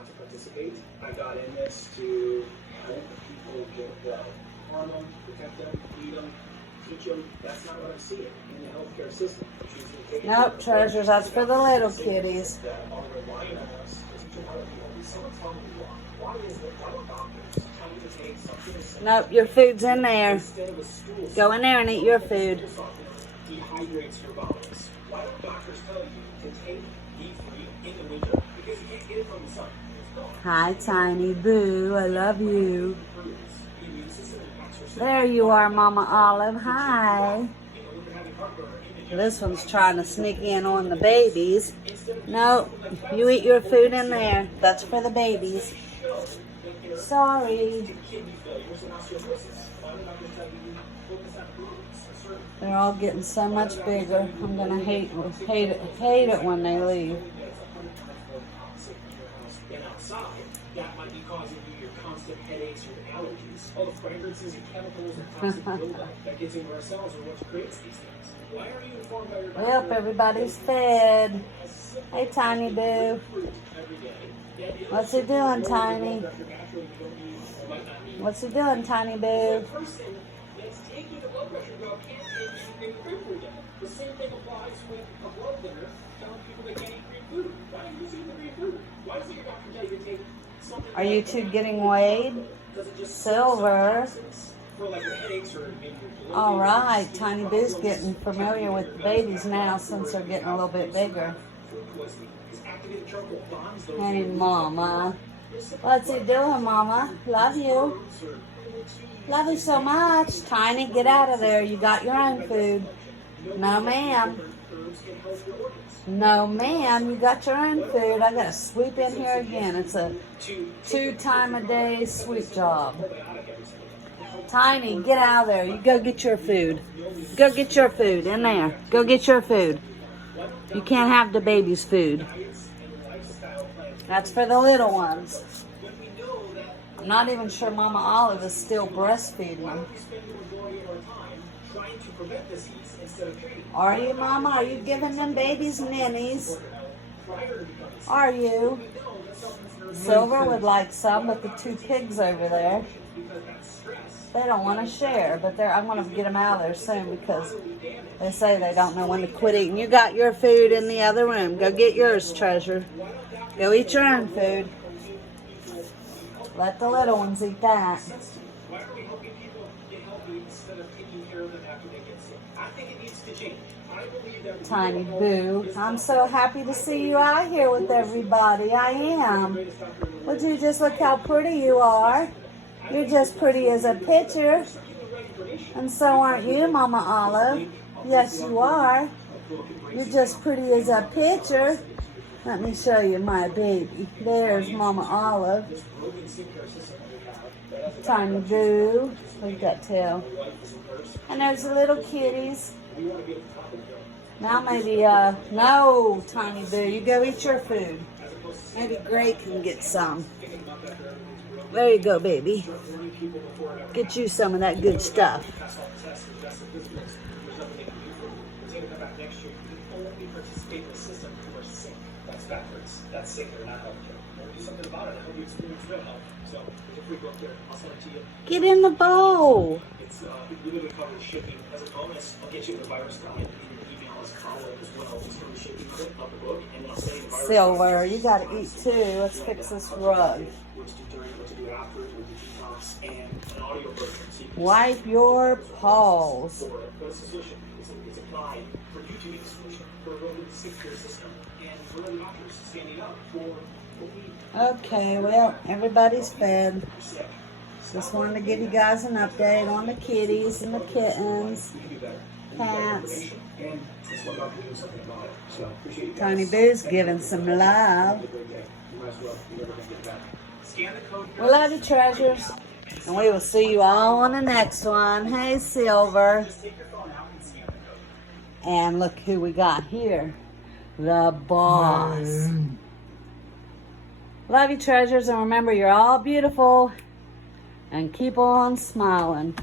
not to participate. I got in this to help people get well. Harm them, protect them, feed them, teach them. That's not what I'm seeing in the healthcare system. Nope, treasures, that's for the little kitties. That are relying on us to teach them how to be. Someone tell me why is it why don't doctors tell you to take something as simple Nope, your food's in there. instead of a stool? Go in there and eat your food. Dehydrates your bones. Why don't doctors tell you to take D3 in the winter? Because you can't get it from the sun. Hi, Tiny Boo. I love you. There you are, Mama Olive. Hi. This one's trying to sneak in on the babies. No, you eat your food in there. That's for the babies. Sorry. They're all getting so much bigger. I'm gonna hate it when they leave. That might be causing you your constant headaches or allergies. All the fragrances and chemicals and toxic buildup that gets into our cells are what creates these things. Why are you informed by your doctor? Yep, everybody's fed. Hey, Tiny Boo. What's he doing, Tiny? What's he doing, Tiny Boo? First thing, let's take you the blood pressure drug can't take you Greek food. The same thing applies with a blood thinner telling people they can't eat Greek food. Why are you using the Greek food? Why does your doctor tell you to take something? Are you two getting weighed? Silver. All right, Tiny Boo's getting familiar with the babies now since they're getting a little bit bigger. Hey, Mama. What's he doing, Mama? Love you. Love you so much. Tiny, get out of there. You got your own food. No, ma'am. No, ma'am. You got your own food. I got to sweep in here again. It's a 2-time-a-day sweep job. Tiny, get out of there. You go get your food. Go get your food in there. Go get your food. You can't have the baby's food. That's for the little ones. I'm not even sure Mama Olive is still breastfeeding them. Are you, Mama? Are you giving them babies ninnies? Are you? Silver would like some, but the two pigs over there, they don't want to share. But I'm going to get them out of there soon because they say they don't know when to quit eating. You got your food in the other room. Go get yours, treasure. Go eat your own food. Let the little ones eat that. Tiny Boo, I'm so happy to see you out here with everybody. I am. Would you just look how pretty you are? You're just pretty as a picture. And so aren't you, Mama Olive? Yes, you are. You're just pretty as a picture. Let me show you my baby. There's Mama Olive. Tiny Boo. Look at that tail. And there's the little kitties. Now maybe, no, Tiny Boo, you go eat your food. Maybe Gray can get some. There you go, baby. Get you some of that good stuff. That's sick. They're not healthcare. We'll do something about it. I hope you experience real health. So if we go up there, I'll send it to you. Get in the bowl. It's we literally cover the shipping as a bonus. I'll get you the virus guide in your email as follow-up as well. Just for the shipping of it, of the book, and then I'll send you the virus. Silver, you got to eat too. Let's fix this rug. What to do during, what to do after, what to detox, and an audio version. Wipe your paws. What is the solution? It's a guide for you to make a solution for a really sick care system. Okay, well, everybody's fed. Just wanted to give you guys an update on the kitties and the kittens, cats. Tiny Boo's giving some love. We love you, treasures. And we will see you all on the next one. Hey, Silver. And look who we got here. The boss. Love you, treasures, and remember, you're all beautiful, and keep on smiling.